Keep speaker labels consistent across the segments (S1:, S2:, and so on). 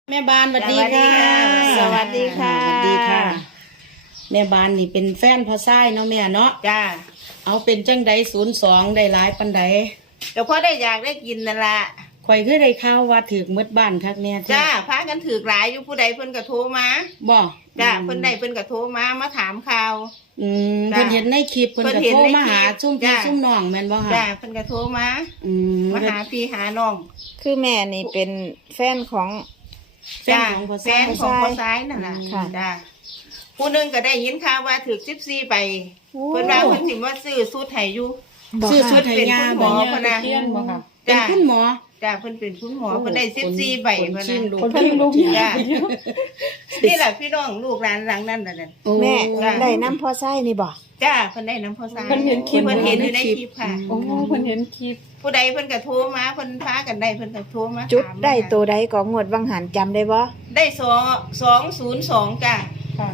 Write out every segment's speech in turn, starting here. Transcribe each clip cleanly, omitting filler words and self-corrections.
S1: แม่บานสวัสดีค่ะ
S2: สวัสดีค่ะ
S1: สวัสดีค่ะ แม่บานนี่เป็นแฟนพ่อไส้เนาะแม่เนาะ
S2: จ้า
S1: เอาเป็นจังใด02ได้หลายปันใด
S2: ก็พอได้อยากได้กินนั่นละ
S1: ข่อยคือได้ข่าวว่าถึกหมดบ้านคักแน่
S2: จ้าพากันถือหลายอยู่ผู้ใดเพิ่นก็โทรมา
S1: บ่
S2: จ้าเพิ่นใดเพิ่นก็โทรมาถามข่าว
S1: เพิ่นเห็นในคลิปเพิ่นก็โทรมาหาซุ่มพี่
S2: จ้ะ
S1: ซุ่มน้องแม่นบ่ค่ะ
S2: จ้าเพิ่นก็โทรมา
S1: อืม
S2: มาหาพี่หาน้อง
S3: คือแม่นี่เป็นแฟนของ
S1: แฟนของพ่อ
S2: แฟ
S1: ไส้
S2: นของพ่อซ้ายนั่นล่ะ
S3: ค่ะ
S2: จ้าผู้หนึงก็ได้ยินข่าวว่าถือ14ไปเพิ่นว่าเพิ่นสิมาซื้อสูตรให้อยู่
S1: ซื้อชุดให้ยา
S2: หม
S1: บ่
S2: อ
S1: เนี่ย
S2: พะนะ
S1: เป็น
S2: จ้า
S1: คุณหมอ
S2: จ้าเพิ่นเป็นคุณหมอเพิ่นได้14ใบ
S1: คน
S2: เพิ่น
S1: ชิม
S2: น่ะ
S1: ลูก
S3: คนชิมลูก
S2: จ้านี่แหละพี่น้องลูกหลานหลังนั่นน่ะ
S1: โอ้
S3: แม่
S2: จ้ะ
S3: ได้น้ำพ่อไส้นี่บ่
S2: จ้าเพิ่นได้น้ำพอซ้าย
S4: เพิ่นเห็นคลิป
S2: เพิ่นเห็นอยู่ในคลิปค่ะ
S4: โอ้เพิ่นเห็นคลิป
S2: ผู้ใดเพิ่นก็โทรมาเพิ่นพากันได้เพิ่นก็โทรมา
S3: จุด
S2: ถาม
S3: ได้ตัวใดก็งวดวังหันจำได้บ่
S2: ได้202จ้า
S4: ค่ะ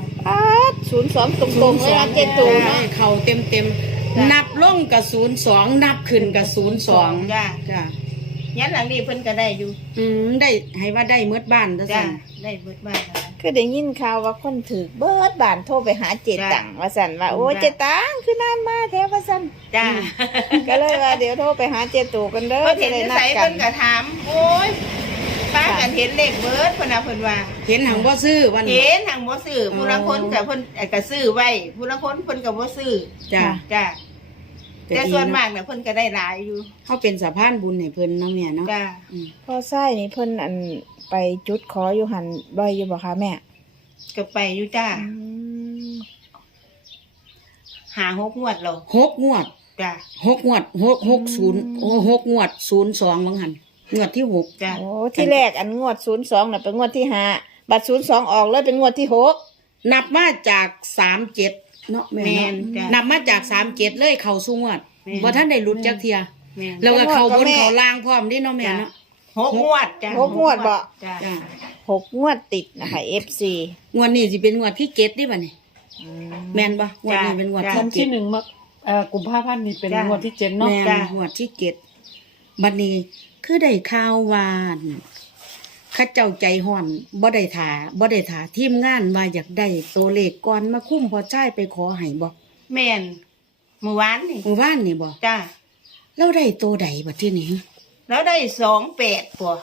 S3: 02ตรงๆเลยนะเจ็ดตัว
S1: ได้
S3: เนาะ
S1: เข่าเต็ม
S2: จ้ะ
S1: นับลงกับ02นับขึ้นกับ02
S2: จ้า
S1: จ้ะ
S2: ยันหลังนี้เพิ่นก็ได้อยู่
S1: ได้ให้ว่าได้เมดบ้านซะ
S2: จ้า
S1: สั่น
S2: ได้เบิดบ้านแล้ว
S3: คือได้ยินข่าวว่าคนถือเบิดบ้านโทรไปหาเจตังว่าซั่นว่าโอ้ย
S2: จ้ะ
S3: เจตังคือนานมาแท้ว่าซั่น
S2: จ้า
S3: ก็เลยว่าเดี๋ยวโทรไปหาเจตูกันเด้อ
S2: เพิ่น
S3: จะ
S2: เห็น
S3: ได้
S2: นิ
S3: นัด
S2: สัย
S3: กั
S2: เพิ่
S3: น
S2: นก็ถามโอ้ยป้ากันเห็นเลขเบิดเพิ่นน่ะเพิ่นว่า
S1: เห็นหังบ่ซื้อวัน
S2: เห็นทางบ่ซื้อผู้ละคนก็เพิ่นก็ซื้อไว้ผู้ละคนเพิ่นก็บ่ซื้อ
S1: จ้ะ
S2: จ้าแต่ส่วนมากน่ะเพิ่นก็ได้หลายอยู่
S1: เขาเป็นสะพานบุญให้เพิ่นเนาะแม่เนาะ
S2: จ้า
S1: อืม
S3: พ่อไส้นี่เพิ่นอันไปจุดขออยู่หันบ่อยอยู่บ่คะแม่
S2: ก็ไปอยู่จ้า
S3: อืม
S2: หา6งวดแล้ว
S1: 6 งวด
S2: จ้า
S1: 6 งวด60โอ้6 งวด02ว่างั้นงวดที่6
S2: จ้า
S3: โอ้ที่แรกอันงวด02น่ะเป็นงวดที่5บัตร02ออกเลยเป็นงวดที่6
S1: นับมาจาก37เนาะแม่
S2: แม่
S1: เนาะ
S2: นจ้า
S1: นับมาจาก37เลยเข้าสู่งวด
S2: แม่น
S1: บ่ทันได้หลุดจักเที่ย
S2: แม่น
S1: แล้วก็เข้าบนเข้าล่างพร้อมเด้เนาะแม่เนาะ
S2: 6งวดจ้า
S3: 6งวดบ่
S2: จ้า
S1: จ้ะ
S3: 6งวดติดนะคะ FC
S1: งวดนี้สิเป็นงวดที่7ดิบัดนี้แม่นบ่งวดนี้เป็นงวด
S4: วัน
S1: ที่
S4: ที่
S1: 7
S4: 1กุมภาพันธ์นี่เป็นงวดที่7เนาะ
S1: แม่นงวดที่7บัดนี้คือได้ข่าวว่าข้าเจ้าใจห่อนบ่ได้ถาทีมงานว่าอยากได้ตัวเลขก่อนมาคุ้มพอใจไปขอให้บ่
S2: แม่นเมื่อวานนี่
S1: เมื่อวานนี่บ่
S2: จ้า
S1: เราได้ตัวใดบัดทีนี้
S2: แล้วได้28ป่ะ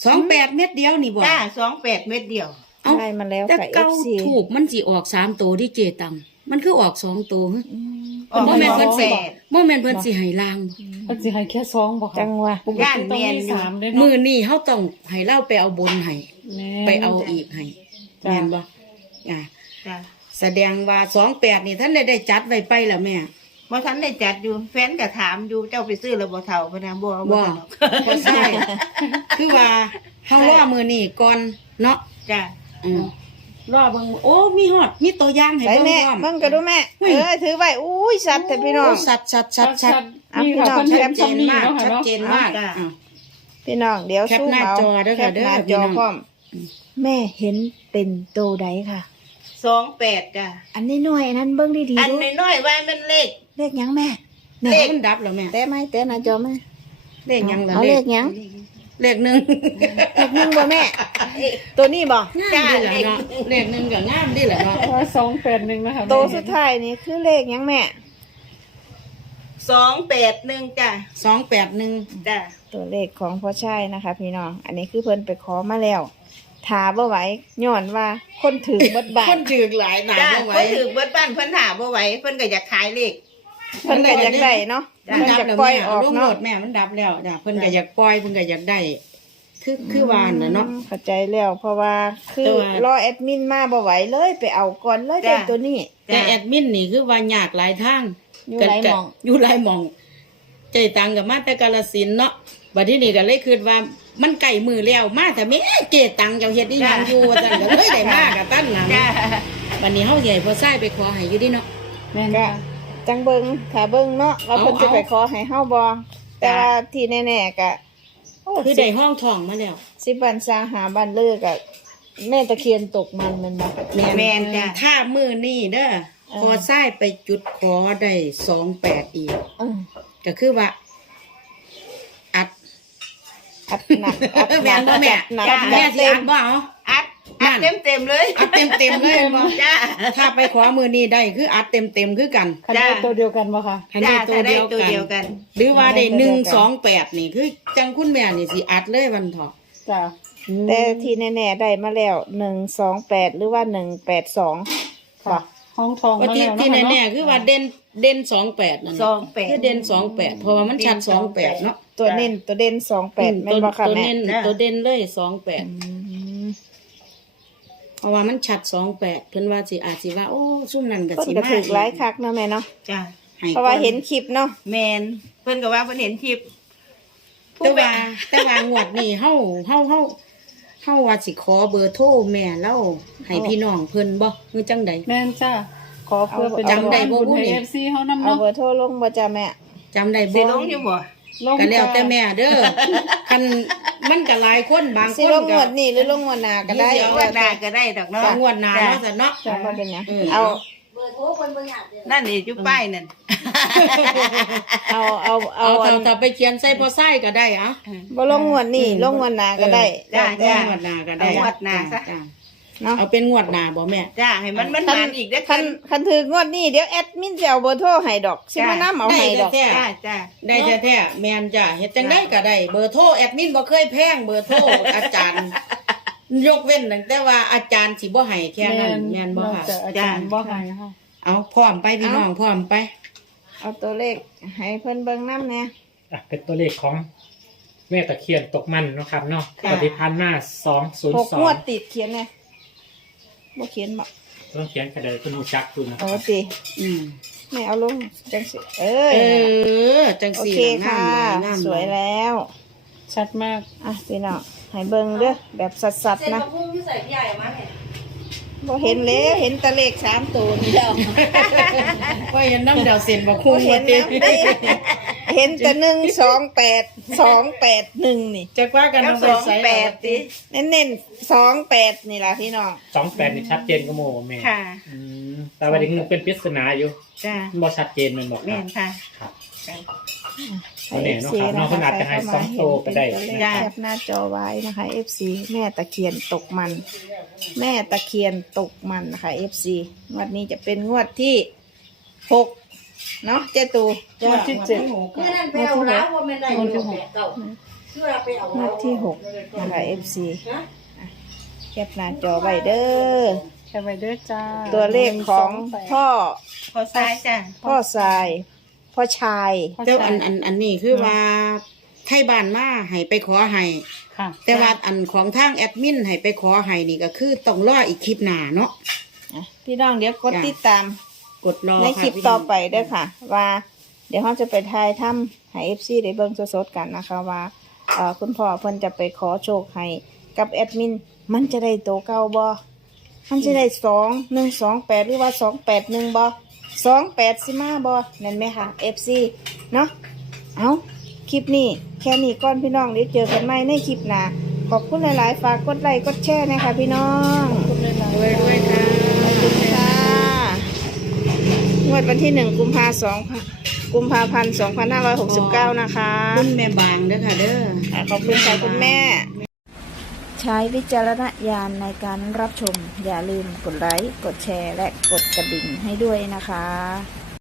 S1: 28เม็ดเดียวนี่บ่
S2: จ้า28เม็ดเดียว
S1: เอ้า
S3: ได้มาแล้ว
S1: แต่
S3: ค่ะ
S1: เก่า
S3: FC
S1: ถูกมันสิออก3ตัวที่เจตังมันคือออก2ตัวหึ
S2: ออก
S1: บ่แม่นเพิ่นสิ
S2: 28
S1: บ่แม่นเพิ่นสิให้ลางบ่
S4: เพิ่นสิให้แค่2บ่
S3: จั
S4: ค่ะ
S3: งหวะ
S4: ปกติต้องมี3เด้เนาะ
S1: มื้อนี้เฮาต้องให้เราไปเอาบนให้
S4: แม่
S1: ไปเอาอีกให้
S4: จ้ะ
S1: แม่นบ่อ่า
S2: จ้า
S1: แสดงว่า28นี่ท่านได้จัดไว้ไปแล้วแม่
S2: บ่ทันได้จัดอยู่แฟนก็ถามอยู่เจ้าไปซื้อแล้วบ่เฒ่าพะนะบ่เอาบ่
S1: บ่
S2: ทันหรอก
S1: บ่ใช่ คือว่าเฮารอมื้อนี้ก่อนเนาะ
S2: จ้า
S1: อืมรอเบิ่งโอ้มีฮอดมีตัวอย่างให้
S3: ใส่
S1: เบิ่ง
S3: แม่
S1: พร้อม
S3: เบิ่งก็ดูแม่
S1: อุ้ย
S3: ถือไว้อุ้ยสัตว์แต่พี่น้อง
S1: โชัด
S4: นี่ค่ะ
S3: เอาพี่น้อง
S4: เพิ่นเห็น
S1: เจน
S4: ซ้ำนี่
S1: มาก
S4: เนาะค่ะ
S1: ชัด
S4: เนาะ
S1: เจนมาก
S2: จ้ะ
S1: อ่ะ
S3: พี่น้องเดี๋ยว
S1: แคป
S3: สู้
S1: หน้า
S3: เขา
S1: จอเด้อ
S3: แค
S1: ค่ะ
S3: ป
S1: เด้อ
S3: หน้า
S1: พี่
S3: จอ
S1: น้อง
S3: พร้อมแม่เห็นเป็นโตใดค่ะ
S2: 28จ้า
S3: อันนี้น้อยอันนั้นเบิ่งดี
S2: อัน
S3: ๆดู
S2: น้อยๆว่ามันเลข
S3: เลขหยังแม่
S1: เลขมันดับแล้วแม่
S3: แต่ไหมแต่หน้าจอไหม
S1: เลขหยังล่ะ
S3: เอาเลขหยัง
S1: เลขหนึ่ง
S3: เลขหนึ่งบ่แม่ ตัวนี้บ่
S1: งามดีแหละเนาะเลขหนึ่งก็งามดีแหละเนาะ
S4: 281นะคะ
S3: โตสุดท้ายนี่คือเลขหยังแม่
S2: 281จ้า
S1: 281
S2: จ้า
S3: ตัวเลขของพ่อชายนะคะ พี่น้อง อันนี้คือเพิ่นไปขอมาแล้วถาบ่ไหวย้อนว่าคนถือบัดบา
S1: ค
S3: ท
S1: นถือหลายหนา
S2: จ้า
S1: บ่ไหว
S2: เพิ่นถือเบิดบ้านเพิ่นถามบ่ไหวเพิ่นก็อยากขายเลข
S3: เพิ่นก็อยากได้เนาะ
S2: จ้ะ
S3: เพิ่น
S1: ดับ
S3: จะ
S1: แล้ว
S3: ปล่อย
S1: แม่
S3: ออก
S1: ลงโหล
S3: เนาะ
S1: ดแม่มันดับแล้วจ้ะเพิ่นก็อยากปล่อยเพิ่นก็อยากได้ คือวานน่ะเนาะ
S3: เข้าใจแล้วเพราะว่าคือ
S1: แต่ว่า
S3: รอแอดมินมาบ่ไหวเลยไปเอาก่อนเลยได้ตัวนี้
S1: แต่แอดมินนี่คือว่ายากหลายทาง
S3: อยู่หลายหม้อง
S1: อยู่หลายหม่องใจตังกับมาแต่กาฬสินธุ์เนาะบัดนี้นี่ก็เลยคิดว่ามันใกล้มือแล้วมาแต่แม่เจตังเจ้าเฮ็ดอีหยังอยู่ว่าซั่นก็เลยได้มากับตั้นน่ะ
S2: จ้า
S1: บัดนี้เฮาสิให้พ่อชายไปขอให้อยู่ดิเนาะ
S4: แม่น
S3: ก็
S4: ค่ะ
S3: จังเบิงถ้าเบิงเนาะว่าเพิ่น
S1: เอา
S3: จะไปขอให้เฮาบ่แต่ว่าที่แน่ๆก็โอ้
S1: คือได้ห้องทองมาแล้ว
S3: สิบวันสาหาบ้านเลิกก็แม่ตะเคียนตกมันแม่นบ่
S2: แม่นจ้ะ
S1: ถ้ามื้อนี้เด้อพอชายไปจุดขอได้28อีก
S3: อือ
S1: ก็คือว่าอัด
S3: อัดหนักอัดห
S1: แม่
S3: นั
S1: นบ่แม่
S3: หนัก
S1: จ้ะ
S3: จั
S1: แม่
S3: ด
S1: สิ
S3: เต็
S1: อั
S3: ม
S1: ดบ่เอา
S2: อัดเต็มเลย
S1: อัดเต็มเลยบ่
S2: จ้า
S1: ถ้าไปขอมือนี้ได้คืออัดเต็มคือกัน
S4: คันได้
S2: จ้า
S4: ตัวเดียวกันบ่คะ
S1: คันได้ตัวเดียว
S2: ตัว
S1: กัน
S2: เดียวกัน
S1: หรือว่าได้128นี่คือจังคุณแม่นี่สิอัดเลยวันเถาะ
S4: จ้า
S3: แต่ที่แน่ๆได้มาแล้ว128หรือว่า182
S4: ค่ะ ห้องทอง
S1: ว่า
S4: มา
S1: ที่
S4: แล้ว
S1: ที่
S4: เนาะ
S1: แน่ๆคือว่าเด่น28นั่นน่ะ
S2: 28
S1: คือเด่น28เพราะว่ามันชัด28เนาะ
S3: ตัวเน้นตัวเด่น28แม่นบ่ค่ะ
S1: ตัว
S3: แม่
S1: เน้น
S2: จ้ะ
S1: ตัวเด่นเลย28
S3: อืม
S1: เพราะว่ามันชัด28เพิ่นว่าสิอาจสิว่าโอ้ซุ่มนั่นก็
S3: เพิ่น
S1: สิ
S3: ก็
S1: มา
S3: ถูกหลายคักเนาะแม่เนาะ
S2: จ้า
S1: ให้
S3: เพราะว่าเห็นคลิปเนาะ
S2: แมนเพิ่นก็ว่าเพิ่นเห็นคลิป
S1: แต่ว่างวดนี้เฮาว่าสิขอเบอร์โทรแม่แล้วให้พี่น้องเพิ่นบ่คือจังใด
S4: แม่นจ้าขอเพื่อเป็น
S1: จำได้บ่
S4: บุญ
S1: ผู้
S4: ให้
S1: นี่
S4: FC เฮานำ
S3: เอา
S4: เนาะ
S3: เบอร์โทรลงบ่จ้าแม่
S1: จำได้
S2: สิ
S1: บ่
S2: ลงอยู่บ่
S4: ลง
S1: ก็แล้วแต่
S4: จ้า
S1: แม่เด้อคันมันก็หลายคนบาง
S3: สิ
S1: คน
S3: ลงง
S1: ก็
S3: วดนี้หรือลงงวดหน้าก็ได้
S1: เดี๋ยว
S2: งวดหน้าก็ได้ดอกเนาะ
S1: งวดหน้าเนาะซั่นเนาะ
S3: จ้าบ่เป็นหยัง
S1: เออ
S3: เอา
S2: นั่นนี่อยู่ป้ายนั่น
S3: เอา
S1: เอาถ้าไปเขียนใส่พอไส้ก็ได้อะ
S3: บ่ลงงวดนี้ลงงวดหน้าก็ได้
S2: จ้า
S1: เอางวดหน้าก็ได้
S2: เอางวดหน้าซะ
S1: จ้
S3: เนาะ
S1: เอาเป็นงวดหน้าบ่แม่
S2: จ้าให้มันมานอีกเด้อ
S3: คันถืองวดนี้เดี๋ยวแอดมินจะเอาเบอร์โทรให้ดอกสิมานํเอาให้ดอก
S1: ได้
S2: จ้าจ้า
S1: ได้แท้ๆแม่นจ้ะเฮ็ดจังได๋ก็ได้เบอร์โทรแอดมินบ่เคยแพงเบอร์โทร อาจารย์ ยกเว้นตั้งแต่ว่าอาจารย์สิบ่ให้แค่นั้นแม่นบ่ค่ะ
S4: แต่อาจารย์บ่ให้ค่ะ
S1: เอาพร้อมไปพี่น้องพร้อมไป
S3: เอาตัวเลขให้เพิ่นเบิ่งนำแหน่
S5: เป็นตัวเลขของแม่ตะเคียนตกมันเนาะครับเนาะ
S1: ค่ะ
S5: ปฏิพันธ์หน้า
S3: 6งวด
S5: 202
S3: ติดเขียนแหน่บ่เขียนบ่
S5: ต้องเขียนกระดาษคุณหูจักคุณนะค
S3: โอ้
S5: รับ
S3: ติ
S1: อืม
S3: แม่เอาลงจังสิ
S1: เ
S3: เอ
S1: อ
S3: อ
S1: อจัง
S3: โอ
S1: สี่
S3: เค
S1: งา
S3: ค่ะ
S1: มงาม
S3: สวยแล้ว
S4: ชัดมาก
S3: อ่ะพี่น้องให้เบิ่งเด้อแบบสัดๆนะบ่เห็นแล้วเห็นแตะเลข3ตัวนี่แล้ว
S1: ก็เห็นน้ำดาวเส้นบ่
S3: บ่
S1: คุ้ม
S3: เห็
S1: บ่
S3: น
S1: ติ
S3: แล้วเด้เห็นแต่128 281นี่
S1: จักว่ากัน
S2: กับ
S1: เอาไปใส่
S2: 28ติ
S3: เน้นๆ28นี่ล่ะพี่น้อง
S5: 28นี่ชัดเจนก็โมแม่
S2: ค่ะ
S5: อืมแต่ว่าเด็กนึงเป็นปริศนาอยู่
S2: จ้า
S5: บ่ชัดเจนแมันบอกค
S2: แม่
S5: รับ
S2: นค่ะ
S5: ครับ
S2: จ้า
S5: เอาเนี่ยเนาะครับเนาะขนาดจะให้2โตก็ได้
S2: จ้ะ
S3: แคปหน้าจอไว้นะคะ FC แม่ตะเคียนตกมัน แม่ตะเคียนตกมันนะคะ FC งวดนี้จะเป็นงวดที่6เนาะเจตู
S4: งวดที่7
S3: งวดที่6งวดที่6นะคะ FC อ่ะแคปหน้าจอไว้เด้อ
S4: แค่ไว้เด้อจ้า
S3: ตัวเลขของพ่อ
S2: พอซ้ายจ้า
S3: พ่อทรายพ่อชาย
S1: แต่ว่าอันนี้คือว่าไทยบ้านมาให้ไปขอให้
S4: ค่ะ
S1: แต่ว่าอันของทางแอดมินให้ไปขอให้นี่ก็คือต้องรออีกคลิปหน้าเนาะ
S3: อ่ะพี่น้องเดี๋ยวกด
S1: จ้ะ
S3: ติดตาม
S1: กดรอ
S3: ใน
S1: ค่ะ
S3: คลิป
S1: พี่
S3: ต่
S1: น้
S3: อง ไปเด้อค่ะ ว่า เดี๋ยวเขาจะไปทายถ้ำให้ FC ได้เบิ่งสดๆกันนะคะว่าคุณพ่อเพิ่นจะไปขอโชคให้กับแอดมินมันจะได้โตเก่าบ่มันจะได้2128หรือว่า281บ่28สิมาบ่นั่นไหมคะ FC เนาะเอาคลิปนี้แค่นี้ก่อนพี่น้องเดี๋ยวเจอกันใหม่ในคลิปหน้าขอบคุณหลายๆฝากกดไลค์กดแชร์นะคะพี่น้อง
S1: ด้วยค่ะ
S3: ขอบคุณค่ะงวดวันที่1 กุมภาพันธ์ 2569 นะคะ
S1: คุณแม่บางเด้อค่ะเด้อ
S3: ขอบคุณค่ะคุณแม่ ใช้วิจารณญาณในการรับชม อย่าลืมกดไลค์ กดแชร์ และกดกระดิ่งให้ด้วยนะคะ